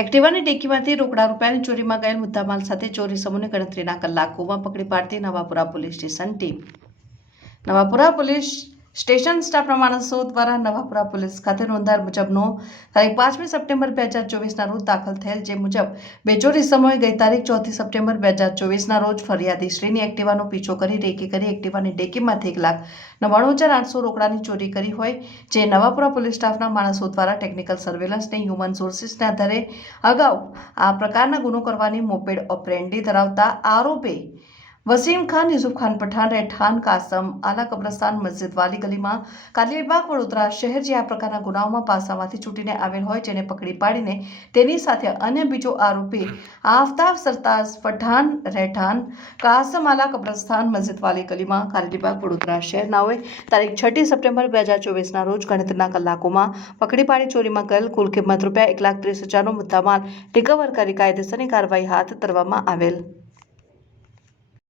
એક્ટિવાની ડેકીમાંથી રોકડા રૂપિયાની ચોરીમાં ગયેલ મુદ્દામાલ સાથે ચોરી સમૂહને ગણતરીના કલાકોમાં પકડી પાડતી Navapura police station team. Navapura police station સ્ટાફના માણસો દ્વારા નવાપુરા પોલીસ ખાતે નોંધાયેલ મુજબનો તારીખ 5મી સપ્ટેમ્બર 2024ના રોજ દાખલ થયેલ જે મુજબ બે ચોરી સમૂહે ગઈ તારીખ 4 સપ્ટેમ્બર 2024ના રોજ ફરિયાદી શ્રીની એક્ટિવાનો પીછો કરી રેકી કરી એક્ટિવાની ડેકીમાંથી 1,99,800 રોકડાની ચોરી કરી હોય, જે નવાપુરા પોલીસ સ્ટાફના માણસો દ્વારા ટેકનિકલ સર્વેલન્સને હ્યુમન સોર્સિસના આધારે અગાઉ આ પ્રકારના ગુનો કરવાની મોપેડ ઓપરેન્ડી ધરાવતા આરોપી વસીમ ખાન, યુસુફ ખાન પઠાણ, રહેઠાણ કાસમ આલા કબ્રસ્તાન, મસ્જિદ વાલી ગલીમાં, કાલિયાબાગ, વડોદરા શહેર જે આ પ્રકારના ગુનાઓમાં પાસામાંથી છૂટીને આવેલ હોય, જેને પકડી પાડીને તેની સાથે અન્ય બીજો આરોપી આફતાબ સરતાજ પઠાણ, રહેઠાણ કાસમ આલા કબ્રસ્તાન, મસ્જિદ વાલી ગલીમાં, કાલિયાબાગ, વડોદરા શહેરનાઓએ તારીખ 6 સપ્ટેમ્બર 2024ના રોજ ગણતરીના કલાકોમાં પકડી પાડી ચોરીમાં ગયેલ કુલ કિંમત રૂપિયા 1,30,000નો મુદ્દામાલ રિકવર કરી કાયદેસરની કાર્યવાહી હાથ ધરવામાં આવેલ.